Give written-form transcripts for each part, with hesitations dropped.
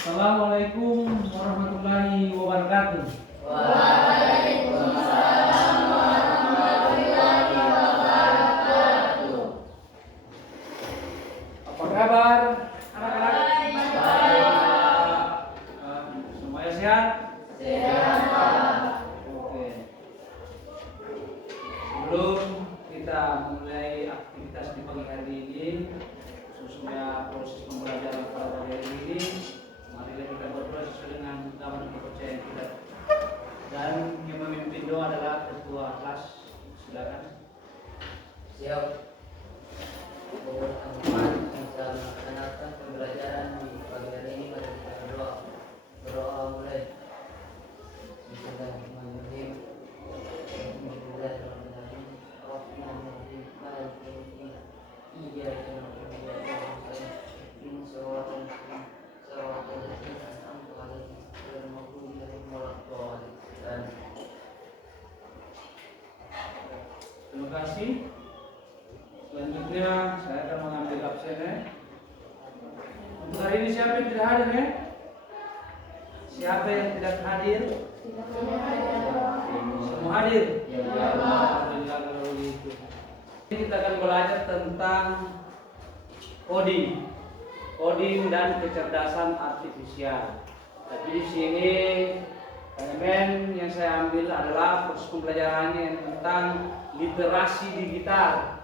Assalamualaikum warahmatullahi wabarakatuh. Waalaikumsalam warahmatullahi wabarakatuh. Apa kabar anak-anak? Baik. Semuanya sehat? Sehat. Oke. Sebelum kita mulai aktivitas di pagi hari ini, khususnya proses pembelajaran pada pagi hari ini, marilah kita berdoa sesuai dengan agama dan kepercayaan kita. Dan yang memimpin doa adalah ketua kelas. Silakan. Siap. Teman-teman yang sedang melaksanakan pembelajaran di pagi hari ini, mari kita berdoa. Berdoa mulai. Bismillahirrahmanirrahim. Terima kasih. Selanjutnya saya akan mengambil absennya. Untuk hari ini siapa yang tidak hadir ya? Siapa yang tidak hadir? Semua hadir. Alhamdulillah kalau begitu. Ini kita akan belajar tentang coding dan kecerdasan artifisial. Tapi di sini elemen yang saya ambil adalah proses pembelajarannya yang tentang literasi digital.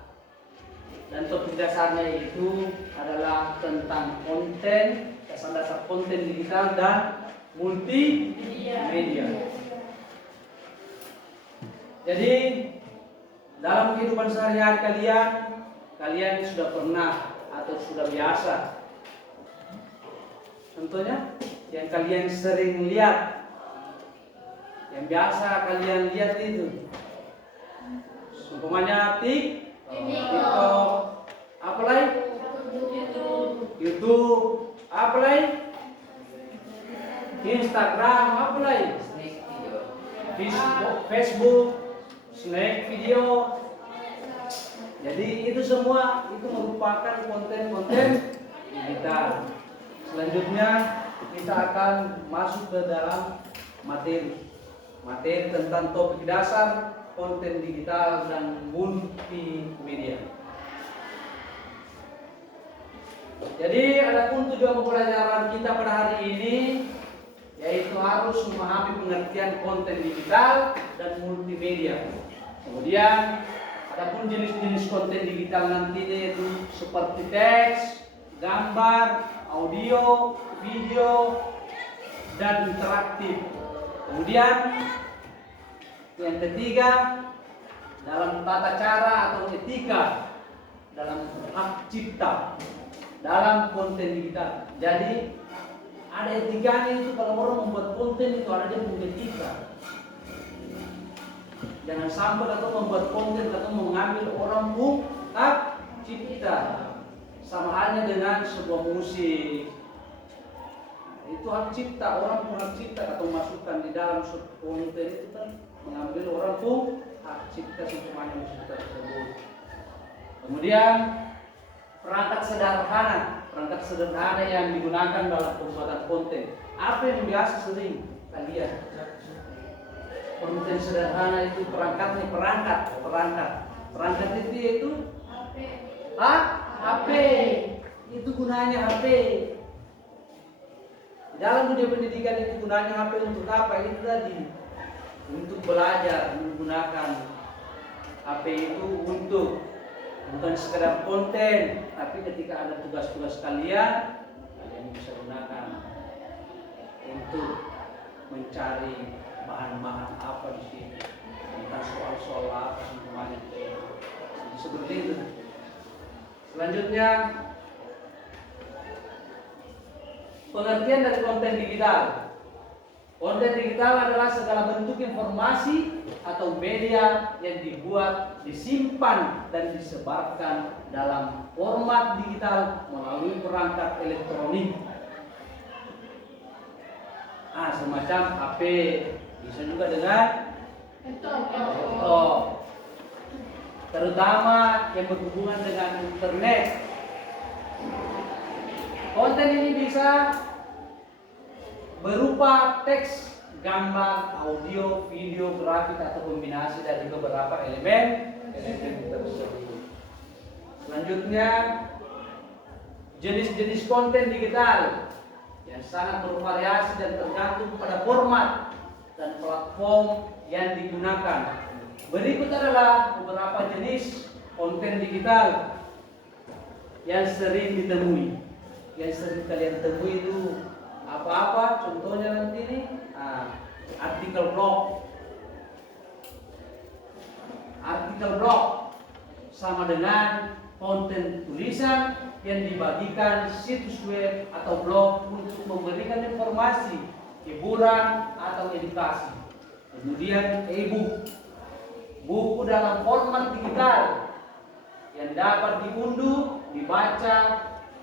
Dan topik dasarnya itu adalah tentang konten, dasar-dasar konten digital dan multimedia. Jadi dalam kehidupan sehari-hari kalian sudah pernah atau sudah biasa, contohnya yang kalian sering lihat, yang biasa kalian lihat itu, umpamanya TikTok, apa lagi? YouTube, apa lagi? Instagram, apa lagi? Facebook, snack video. Jadi itu semua itu merupakan konten-konten digital. Selanjutnya kita akan masuk ke dalam materi tentang topik dasar konten digital dan multimedia. Jadi adapun tujuan pembelajaran kita pada hari ini yaitu harus memahami pengertian konten digital dan multimedia. Kemudian adapun jenis-jenis konten digital nantinya yaitu seperti teks, gambar, audio, video, dan interaktif. Kemudian yang ketiga, dalam tata cara atau etika dalam hak cipta dalam konten digital. Jadi ada etikanya itu, kalau orang membuat konten itu ada dia punya etika. Jangan sampai atau membuat konten atau mengambil orang pun hak cipta. Sama halnya dengan sebuah musik. Itu hak cipta, orang pun hak cipta atau masukkan di dalam suatu konten itu kan mengambil orang pun hak cipta semuanya musik tersebut. Kemudian perangkat sederhana yang digunakan dalam pembuatan konten. Apa yang biasa sering kalian? Konten sederhana itu perangkat itu HP. Itu gunanya HP. Dalam dunia pendidikan itu gunanya HP untuk apa? Itu tadi untuk belajar, menggunakan HP itu untuk bukan sekedar konten, tapi ketika ada tugas-tugas kalian bisa gunakan untuk mencari bahan-bahan apa di sini, tentang soal-soal apa semuanya. Jadi seperti itu. Selanjutnya, pengertian dari konten digital. Konten digital adalah segala bentuk informasi atau media yang dibuat, disimpan, dan disebarkan dalam format digital melalui perangkat elektronik. Semacam HP, bisa juga dengan laptop. Terutama yang berhubungan dengan internet. Konten ini bisa berupa teks, gambar, audio, video, grafik atau kombinasi dari beberapa elemen tersebut. Selanjutnya, jenis-jenis konten digital yang sangat bervariasi dan tergantung pada format dan platform yang digunakan. Berikut adalah beberapa jenis konten digital yang sering ditemui. Yang sering kalian temui itu apa-apa? Contohnya nanti ini artikel blog. Artikel blog sama dengan konten tulisan yang dibagikan situs web atau blog untuk memberikan informasi, hiburan atau edukasi. Kemudian e-book, buku dalam format digital yang dapat diunduh, dibaca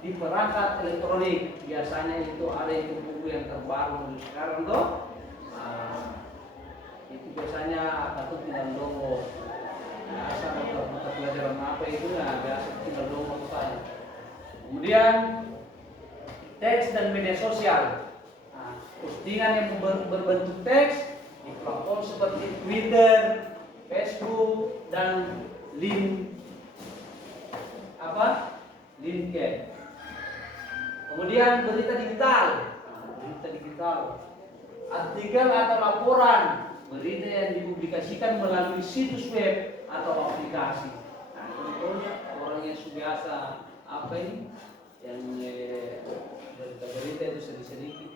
di perangkat elektronik. Biasanya itu ada itu buku yang terbaru sekarang tuh. Itu biasanya atau tinggal download. Biasa atau mata pelajaran apa itu biasa tinggal download saja. Kemudian teks dan media sosial. Postingan yang berbentuk teks di platform seperti Twitter, Facebook, dan LinkedIn. Kemudian berita digital. Artikel atau laporan berita yang dipublikasikan melalui situs web atau aplikasi. Contohnya orang yang biasa apa ini yang berita itu sedikit.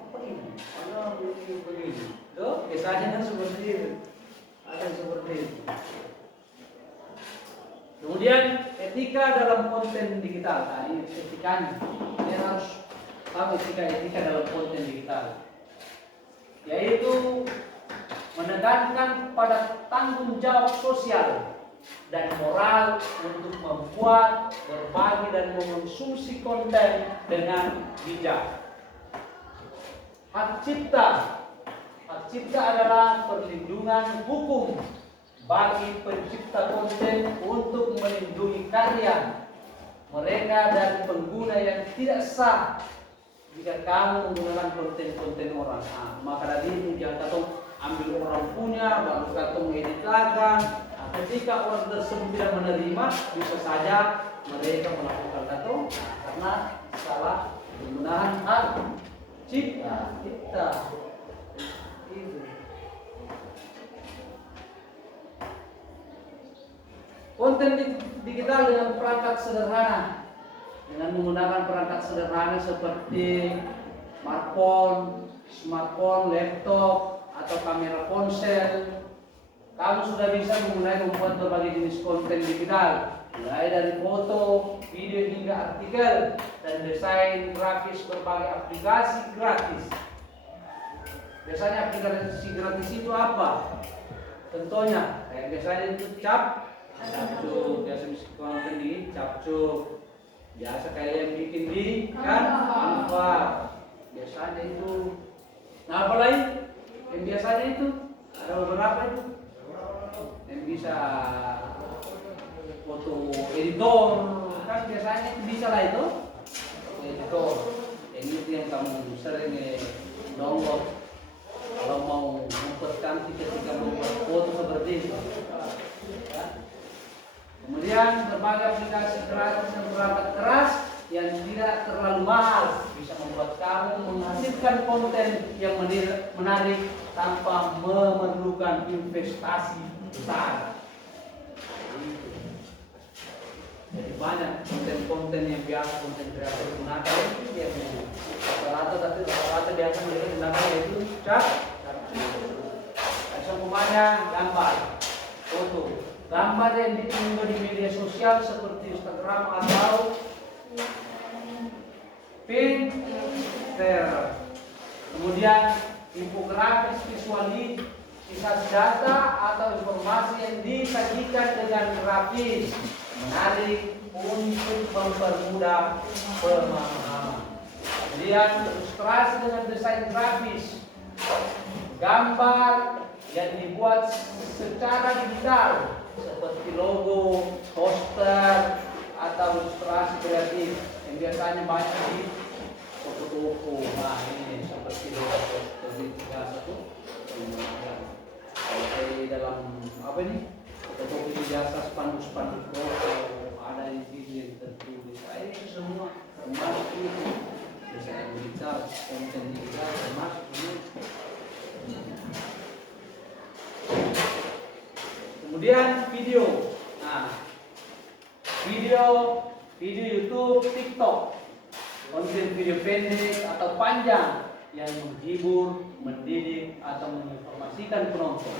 Apa ini? Ada begini. Tuh, biasanya kan seperti itu. Ada seperti itu. Kemudian etika dalam konten digital. Ini etikanya. Ini harus tahu etika dalam konten digital. Yaitu menekankan pada tanggung jawab sosial dan moral untuk membuat, berbagi dan mengonsumsi konten dengan bijak. Hak cipta. Hak cipta adalah perlindungan hukum bagi pencipta konten untuk melindungi karya mereka dari pengguna yang tidak sah jika kamu menggunakan konten-konten orang. Maka dari itu jangan kata ambil orang punya baru kata mengeditkan. Ketika orang tersebut tidak menerima, bisa saja mereka melakukan kata karena salah penggunaan hak cipta. Itu. Konten digital dengan perangkat sederhana, dengan menggunakan perangkat sederhana seperti smartphone, laptop, atau kamera ponsel, kamu sudah bisa membuat berbagai jenis konten digital, mulai dari foto, video hingga artikel dan desain grafis berbagai aplikasi gratis. Biasanya aplikasi gratis itu apa? Contohnya, kayak biasanya itu Capcuk, biasa konten di Capcuk. Biasa kayak yang bikin di Canva. Biasanya itu. Nah, apa lain? Yang biasanya itu ada beberapa itu yang bisa foto editor, kan biasanya bisa lah itu editor. Yang itu yang kamu sering download kalau mau mempercantik ketika membuat foto seperti itu. Kemudian berbagai aplikasi gratis dan perangkat keras yang tidak terlalu mahal bisa membuat kamu menghasilkan konten yang menarik tanpa memerlukan investasi besar. Jadi banyak konten-konten yang biasa konten kreatif gunakan itu yang rata-rata biasa mereka gunakan yaitu umpamanya gambar, foto. Gambar yang diunggah di media sosial seperti Instagram atau Pinterest. Kemudian infografis visualisasi data atau informasi yang disajikan dengan grafis menarik untuk mempermudah pemahaman. Kemudian ilustrasi dengan desain grafis, gambar yang dibuat secara digital seperti logo, poster, atau ilustrasi kreatif yang biasanya banyak di toko toko, nah ini seperti itu biasa tuh. Kalau dalam apa ini? Toko jasa spanduk-spanduk toko ada di situ yang tertulis. Ini semua termasuk itu. Bisa digital, konten digital termasuk ini. Kemudian video. Nah, video YouTube, TikTok, konten video pendek atau panjang yang menghibur, mendidik atau menginformasikan penonton.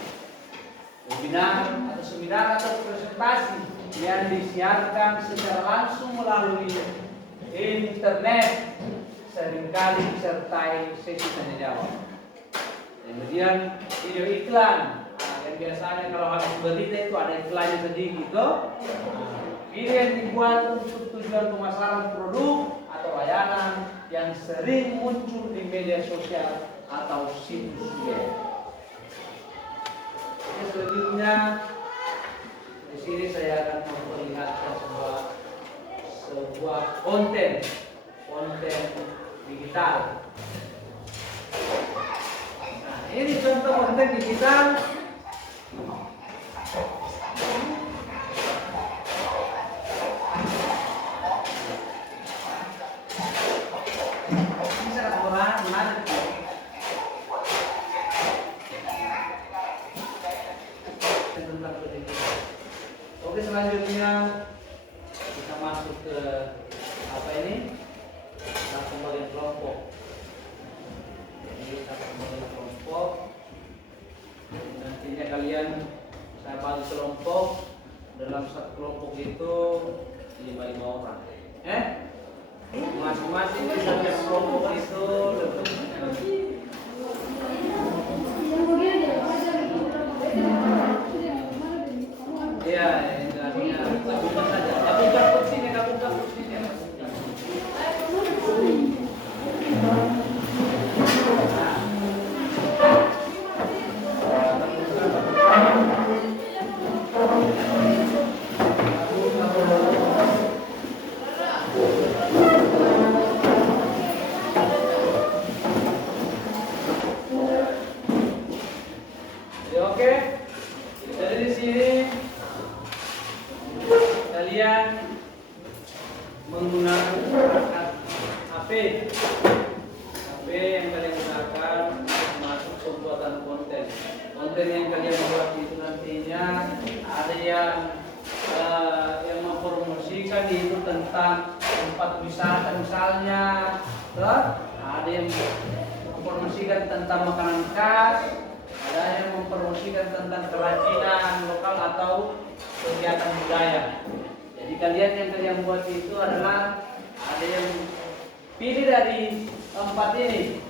Webinar atau seminar atau presentasi yang disiarkan secara langsung melalui internet seringkali disertai sesi tanya jawab. Kemudian video iklan, yang biasanya kalau habis berita itu ada iklannya sedikit tuh. Video yang dibuat untuk tujuan pemasaran produk atau layanan yang sering muncul di media sosial atau situs web. Selanjutnya di sini saya akan memperlihatkan sebuah konten digital. Nah, ini contoh konten digital. Ini sangat menarik. Oke, selanjutnya kita masuk ke apa ini? Pembagian kelompok. Ini pembagian kelompok. Nantinya kalian saya bagi kelompok. Dalam satu kelompok itu 5 orang. Masing-masing di satu kelompok itu iya, ini gabungan saja. Gabungkan kursinya. Oke. Jadi di sini kalian menggunakan HP yang kalian gunakan masuk pembuatan konten yang kalian buat itu nantinya ada yang mempromosikan itu tentang tempat wisata misalnya, ada yang mempromosikan tentang makanan khas, ada yang mempromosikan tentang kerajinan lokal atau kegiatan budaya. Jadi kalian buat itu adalah ada yang pilih dari 4 ini.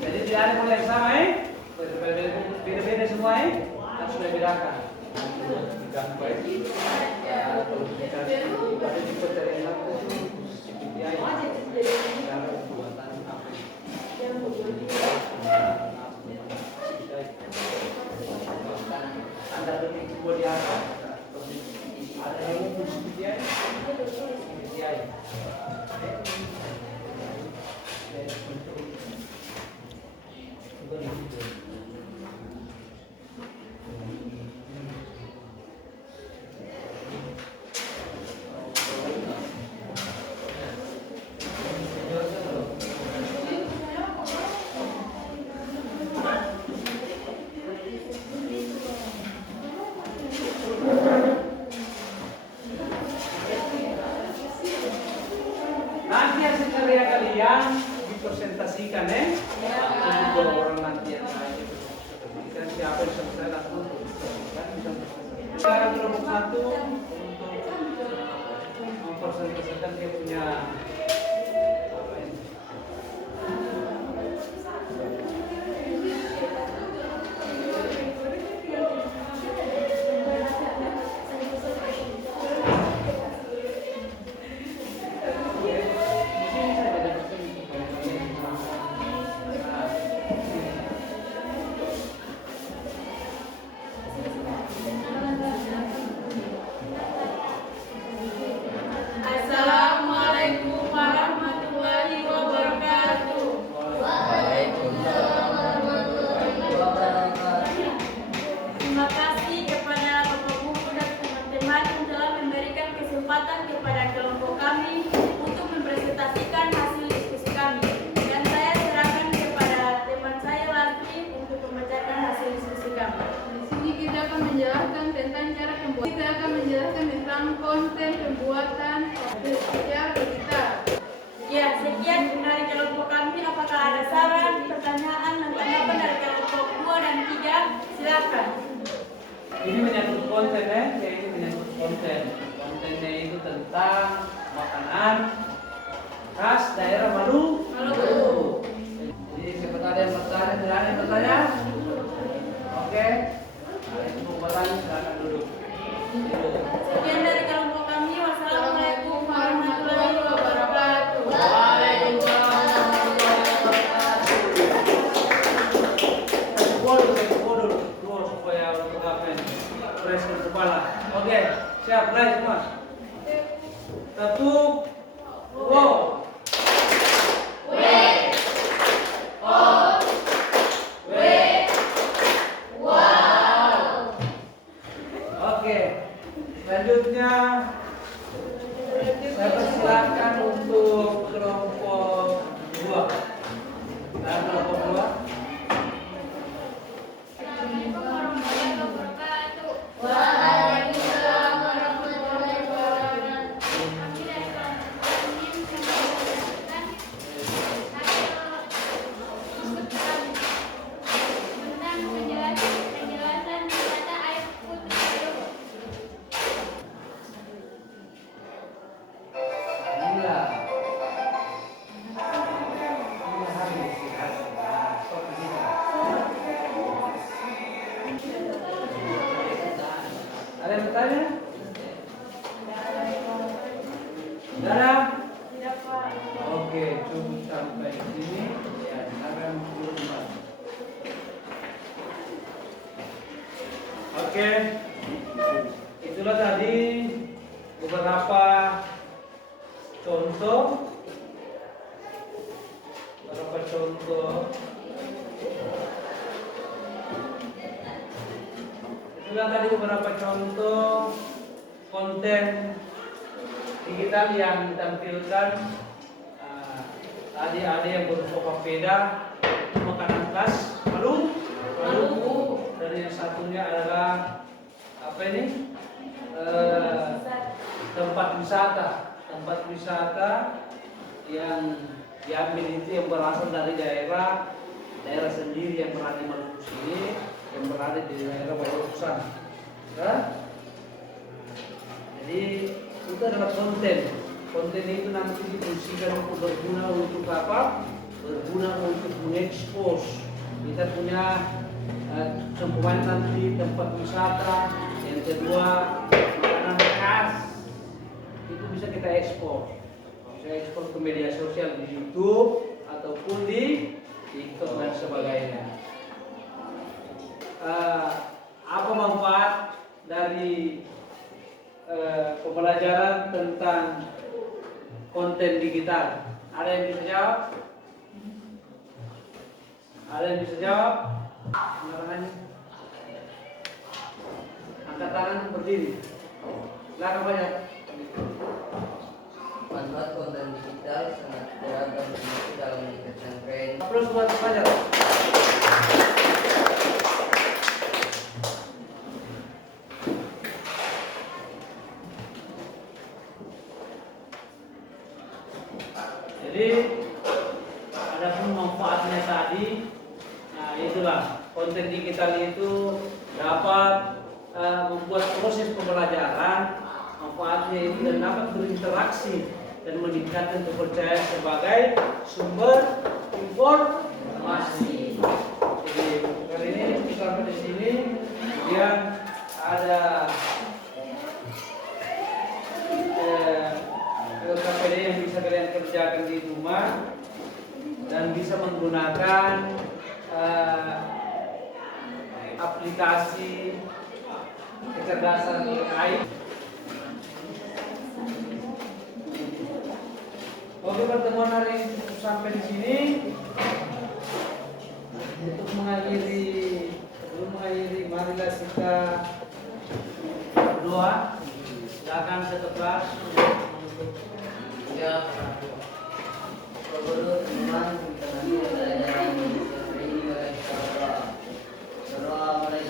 Jadi tidak ada mulai sama beda-beda semua harus sudah bedakan. Kalau kita ada di pertandingan ada sebuah di atas, ada yang umum seperti nanti hasil karya kalian dipresentasikan untuk orang nanti yang dan siapa yang selesai langsung kita kelompok 1 untuk mempresentasikan dia punya apa ini. Assalamualaikum konten ya, ini menyangkut konten. Kontennya itu tentang makanan khas daerah Maluku. Jadi siapa ada yang bertanya, tidak ada yang bertanya? Oke. Nah, itu bertanya, silakan duduk. Sekian dari kelompok kami. Wassalamualaikum warahmatullahi wabarakatuh. Keluar supaya untuk apa ini? Preskan kepala. Oke, siap, mulai semua. Satu, wow. Oke, selanjutnya saya persilakan untuk kelompok 2. Nah, kelompok 2. Waalaikumsalam warahmatullahi wabarakatuh. Kami dari kelompok admin menjelaskan tentang penjelasan wisata air putih. Gila. Ini habis istirahat. Nah, stop di sini. Ada yang bertanya? Tidak ada? Tidak, Pak. Oke, cukup sampai di sini. Ya, silakan duduk kembali. Oke, itulah tadi beberapa contoh. Itulah tadi beberapa contoh konten digital yang ditampilkan. Tadi ada yang berupa papeda, makanan khas Maluku. Dan yang satunya adalah apa ini? Tempat wisata yang diambil itu yang berasal dari daerah sendiri yang berada di Maluku sini, yang berada di daerah Maluku sana. Ya? Jadi itu adalah konten. Konten itu nanti difungsikan untuk berguna untuk apa? Berguna untuk mengekspos kita punya tempat nanti tempat wisata. Yang kedua makanan khas itu bisa kita ekspor. Bisa ekspor ke media sosial di YouTube ataupun di TikTok dan sebagainya. Apa manfaat dari pembelajaran tentang konten digital? Ada yang bisa jawab? Ada yang bisa jawab? Angkat tangannya. Angkat tangan berdiri. Silakan banyak. Manfaat konten digital sangat beragam dalam meningkatkan tren. Aplaus buat banyak. Jadi ada pun manfaatnya tadi. Nah, itulah konten digital itu dapat membuat proses pembelajaran, manfaatnya itu dan dapat berinteraksi dan meningkatkan kepercayaan sebagai sumber informasi. Jadi kali ini sampai di sini. Kemudian ada LKPD yang bisa kalian kerjakan di rumah dan bisa menggunakan aplikasi kecerdasan AI. Oke, pertemuan hari ini cukup sampai di sini. Untuk sebelum mengakhiri, marilah kita berdoa. Silakan satu kelas untuk Ya, Pak Guru, teman kita nanti pelajaran hari ini mulai kita berdoa mulai.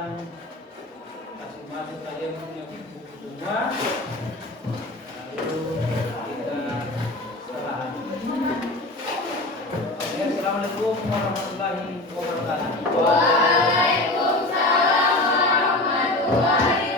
dan masing-masing kalian punya buku semua. Lalu kita serahkan. Oke, assalamualaikum warahmatullahi wabarakatuh. Waalaikumsalam warahmatullahi